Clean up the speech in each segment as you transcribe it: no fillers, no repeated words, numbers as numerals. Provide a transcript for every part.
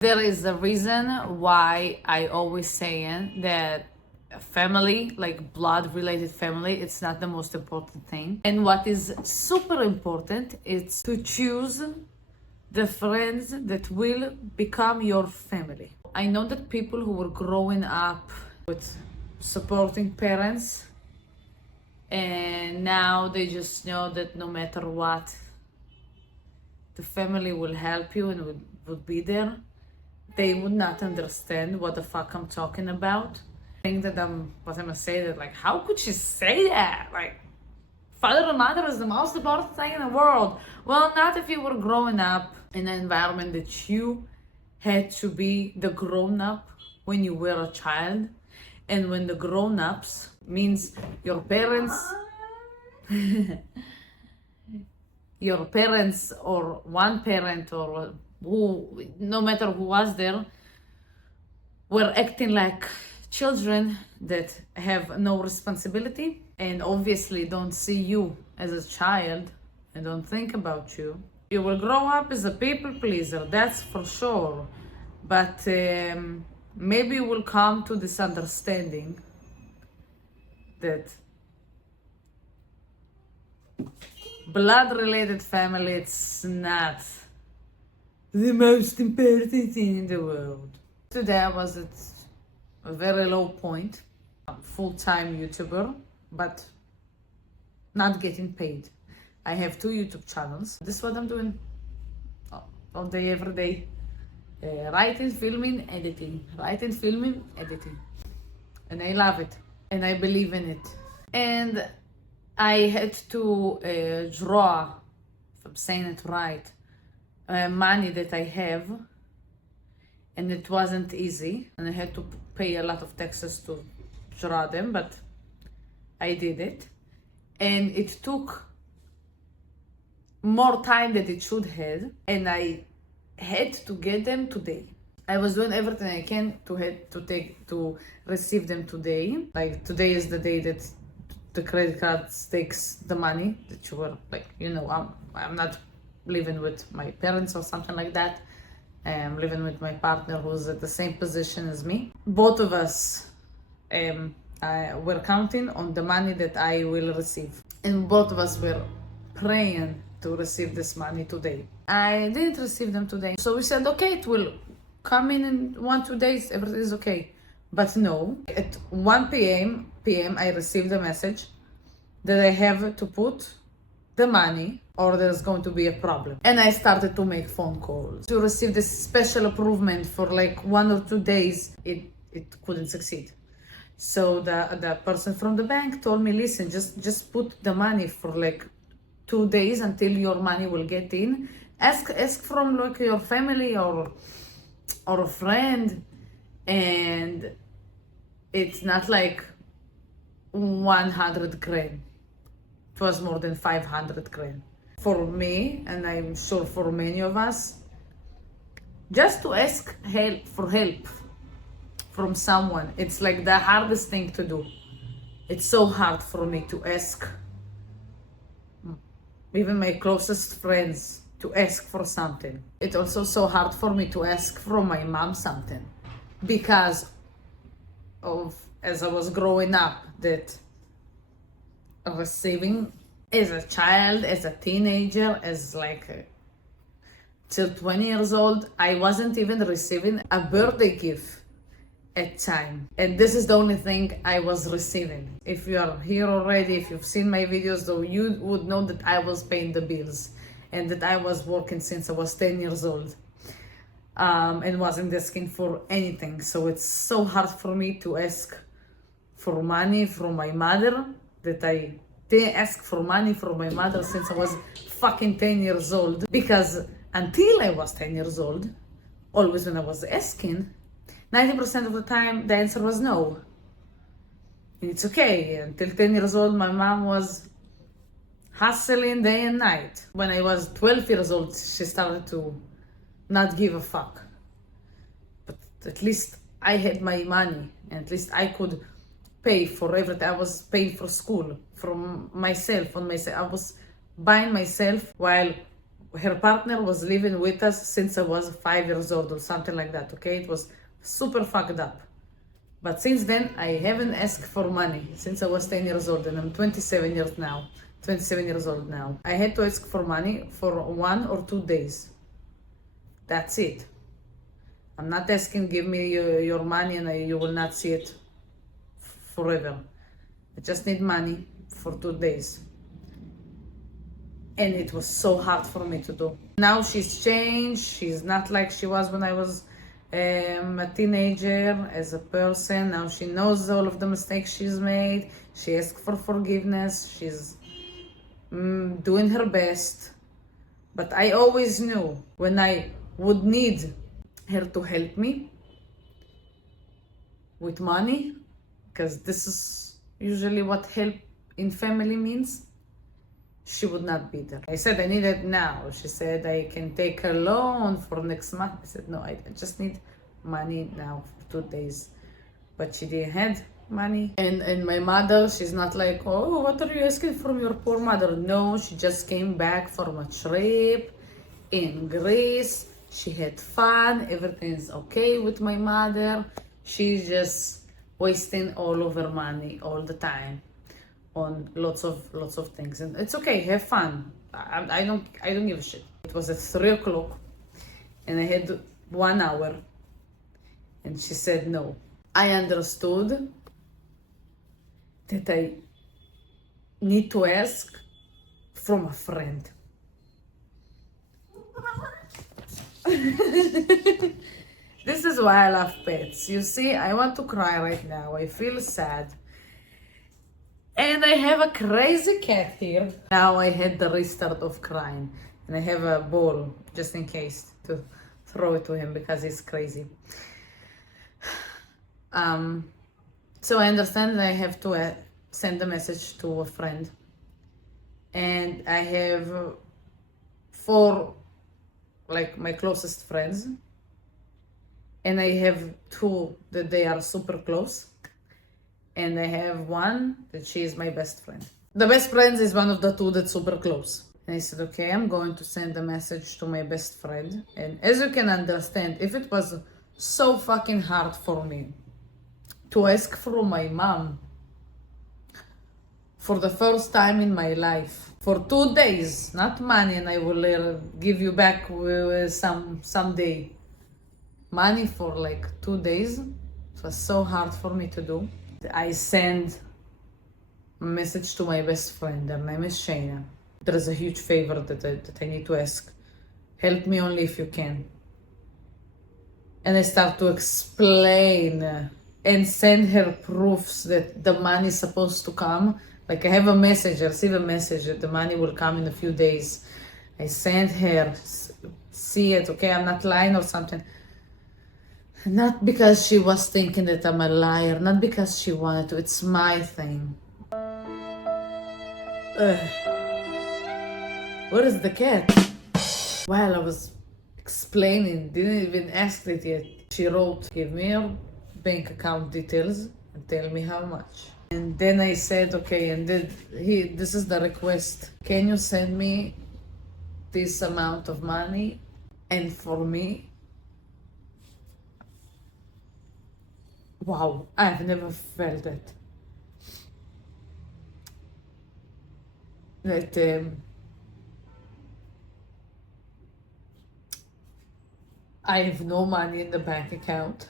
There is a reason why I always say that family, like blood related family, it's not the most important thing. And what is super important is to choose the friends that will become your family. I know that people who were growing up with supporting parents and now they just know that no matter what, the family will help you and would be there. They would not understand what the fuck I'm talking about. I think that what I'm gonna say that like, how could she say that? Like, father and mother is the most important thing in the world. Well, not if you were growing up in an environment that you had to be the grown-up when you were a child. And when the grown-ups means your parents, your parents or one parent or who, no matter who was there, were acting like children that have no responsibility and obviously don't see you as a child and don't think about you. You will grow up as a people pleaser, that's for sure. But maybe you will come to this understanding that blood-related family, it's not the most important thing in the world. Today I was at a very low point. I'm full-time YouTuber, but not getting paid. I have 2 YouTube channels. This is what I'm doing all day, every day. Writing, filming, editing. Writing, filming, editing. And I love it. And I believe in it. And I had to draw, if I'm saying it right, money that I have. And it wasn't easy. And I had to pay a lot of taxes to draw them, but I did it. And it took more time than it should have. And I had to get them today. I was doing everything I can to receive them today. Like today is the day that the credit card takes the money that you were like, I'm not living with my parents or something like that. I'm living with my partner who's at the same position as me. Both of us were counting on the money that I will receive. And both of us were praying to receive this money today. I didn't receive them today. So we said, okay, it will come in 1-2 days, everything is okay. But no, at 1 p.m. I received a message that I have to put the money or there's going to be a problem. And I started to make phone calls. To receive this special approval for like 1 or 2 days, it couldn't succeed. So the person from the bank told me, listen, just put the money for like 2 days until your money will get in. Ask from like your family or a friend, and it's not like 100 grand. It was more than 500 grand. For me, and I'm sure for many of us, just to ask for help from someone, it's like the hardest thing to do. It's so hard for me to ask even my closest friends to ask for something. It's also so hard for me to ask from my mom something because of, as I was growing up, that receiving as a child, as a teenager, as like till 20 years old, I wasn't even receiving a birthday gift at time. And this is the only thing I was receiving. If you are here already, if you've seen my videos, though, you would know that I was paying the bills and that I was working since I was 10 years old and wasn't asking for anything. So it's so hard for me to ask for money from my mother, that I didn't ask for money from my mother since I was fucking 10 years old. Because until I was 10 years old, always when I was asking, 90% of the time the answer was no. And it's okay. Until 10 years old, my mom was hustling day and night. When I was 12 years old, she started to not give a fuck. But at least I had my money, and at least I could pay for everything. I was paying for school, from myself, on myself. I was buying myself while her partner was living with us since I was 5 years old or something like that, okay? It was super fucked up. But since then, I haven't asked for money since I was 10 years old, and I'm 27 years now. 27 years old now. I had to ask for money for 1 or 2 days. That's it. I'm not asking, give me your money and you will not see it forever. I just need money for 2 days. And it was so hard for me to do. Now she's changed. She's not like she was when I was a teenager as a person. Now she knows all of the mistakes she's made. She asks for forgiveness. She's doing her best. But I always knew when I would need her to help me with money, because this is usually what help in family means, she would not be there. I said I need it now. She said I can take a loan for next month. I said no, I just need money now for 2 days. But she didn't have money. And my mother, she's not like, oh, what are you asking from your poor mother? No, she just came back from a trip in Greece. She had fun. Everything's okay with my mother. She's just wasting all of her money all the time on lots of things, and it's okay. Have fun. I don't give a shit. It was at 3 o'clock, and I had 1 hour, and she said no. I understood that I need to ask from a friend. This is why I love pets. You see, I want to cry right now. I feel sad. And I have a crazy cat here. Now I had the restart of crying. And I have a ball, just in case, to throw it to him because he's crazy. So I understand that I have to send a message to a friend. And I have 4, like, my closest friends. And I have 2 that they are super close. And I have 1 that she is my best friend. The best friend is one of the 2 that's super close. And I said, okay, I'm going to send a message to my best friend. And as you can understand, if it was so fucking hard for me to ask from my mom for the first time in my life for 2 days, not money, and I will give you back someday. Money for like 2 days. It was so hard for me to do. I send a message to my best friend. Her name is Sheina. There is a huge favor that I need to ask. Help me only if you can. And I start to explain and send her proofs that the money is supposed to come. Like, I have a message, I receive a message that the money will come in a few days. I send her, see it, okay, I'm not lying or something. Not because she was thinking that I'm a liar, not because she wanted to, it's my thing. Where is the cat? While I was explaining, didn't even ask it yet, she wrote, give me your bank account details and tell me how much. And then I said, okay, and this is the request. Can you send me this amount of money? And for me, wow, I've never felt it. That I have no money in the bank account.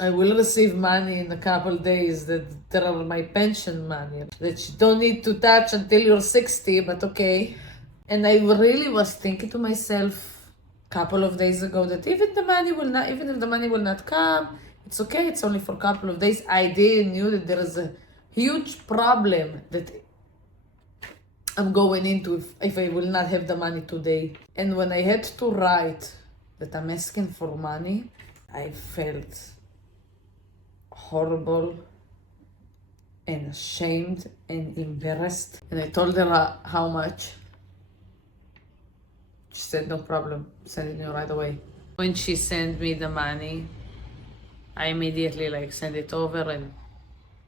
I will receive money in a couple days that are my pension money that you don't need to touch until you're 60, but okay. And I really was thinking to myself a couple of days ago that even if the money will not come, it's okay, it's only for a couple of days. I didn't knew that there is a huge problem that I'm going into if I will not have the money today. And when I had to write that I'm asking for money, I felt horrible and ashamed and embarrassed. And I told her how much. She said, no problem, sending you right away. When she sent me the money, I immediately send it over and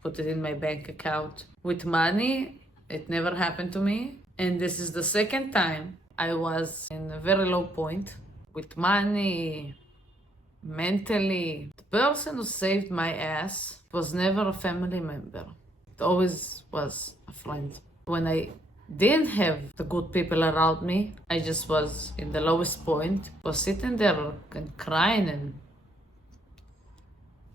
put it in my bank account. With money, it never happened to me. And this is the second time I was in a very low point with money, mentally. The person who saved my ass was never a family member. It always was a friend. When I didn't have the good people around me, I just was in the lowest point, was sitting there and crying, and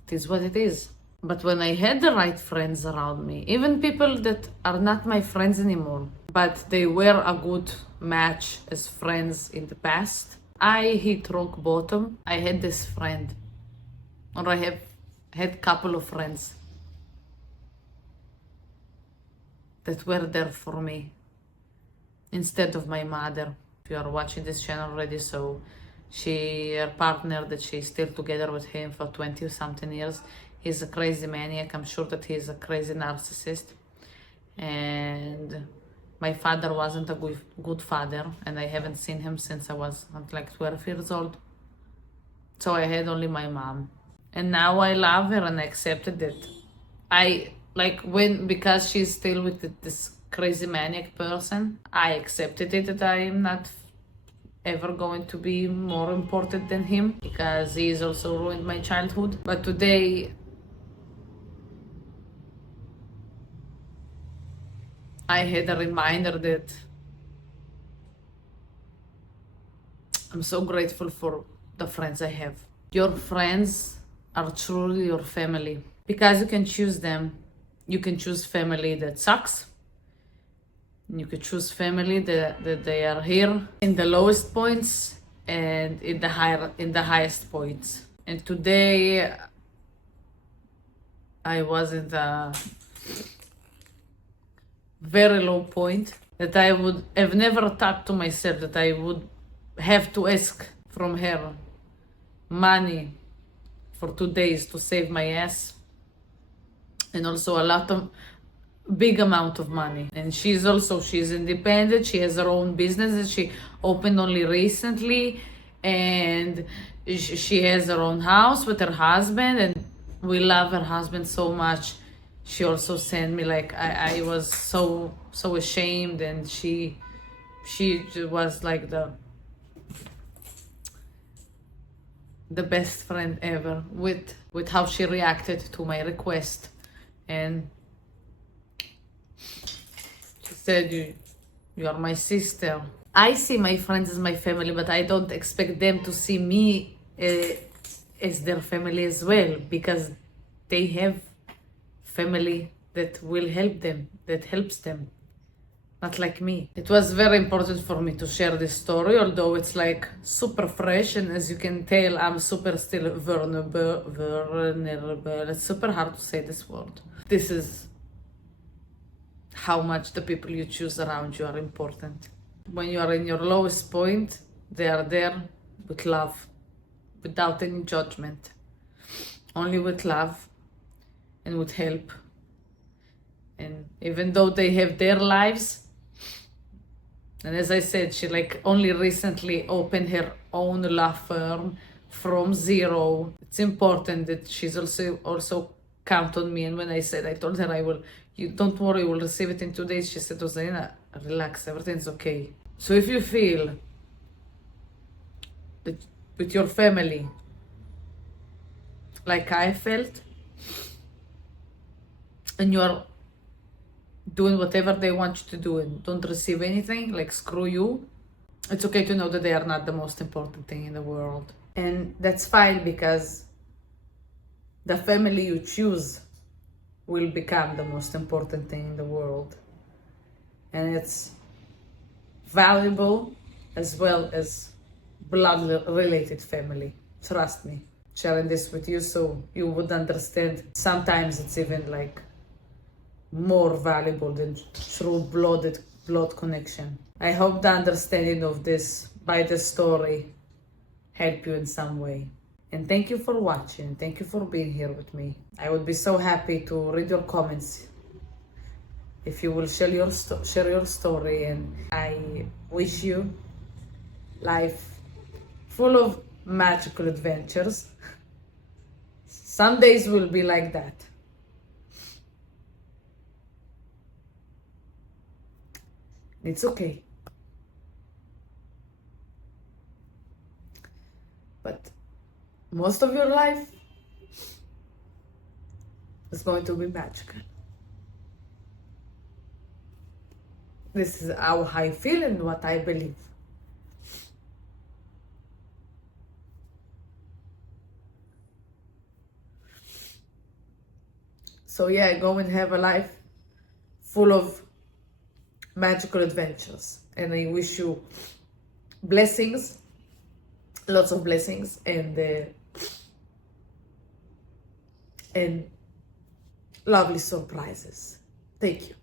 it is what it is. But when I had the right friends around me, even people that are not my friends anymore, but they were a good match as friends in the past, I hit rock bottom. I had this friend, or I have had couple of friends that were there for me instead of my mother. If you are watching this channel already, so her partner that she's still together with him for 20 something years, he's a crazy maniac. I'm sure that he's a crazy narcissist. And my father wasn't a good father, and I haven't seen him since I was like 12 years old. So I had only my mom. And now I love her and I accepted it. Because she's still with this crazy maniac person, I accepted it that I am not ever going to be more important than him, because he's also ruined my childhood. But today I had a reminder that I'm so grateful for the friends I have. Your friends are truly your family, because you can choose them. You can choose family that sucks. You could choose family that they are here in the lowest points and in the highest points. And today I was in the very low point that I would have never thought to myself that I would have to ask from her money for 2 days to save my ass, and also a big amount of money. And she's independent. She has her own business that she opened only recently, and she has her own house with her husband, and we love her husband so much. She also sent me, like, I was so ashamed, and she was like the best friend ever with how she reacted to my request. And she said, you are my sister. I see my friends as my family, but I don't expect them to see me as their family as well, because they have family that will help them, that helps them, not like me. It was very important for me to share this story, although it's like super fresh, and as you can tell, I'm super still vulnerable. It's super hard to say this word. This is how much the people you choose around you are important. When you are in your lowest point, they are there with love, without any judgment, only with love and with help. And even though they have their lives, and as I said, she like only recently opened her own law firm from zero. It's important that she's also count on me. And when I told her I will, you don't worry, you will receive it in 2 days. She said, Rosalina, relax, everything's okay. So if you feel that with your family, like I felt, and you are doing whatever they want you to do and don't receive anything, like screw you, it's okay to know that they are not the most important thing in the world. And that's fine, because the family you choose will become the most important thing in the world. And it's valuable as well as blood-related family. Trust me, sharing this with you so you would understand. Sometimes it's even like more valuable than through blood connection. I hope the understanding of this by the story help you in some way. And thank you for watching. Thank you for being here with me. I would be so happy to read your comments if you will share your story. And I wish you life full of magical adventures. Some days will be like that. It's okay. But most of your life is going to be magical. This is how I feel and what I believe. So yeah, go and have a life full of magical adventures. And I wish you blessings, lots of blessings, and lovely surprises. Thank you.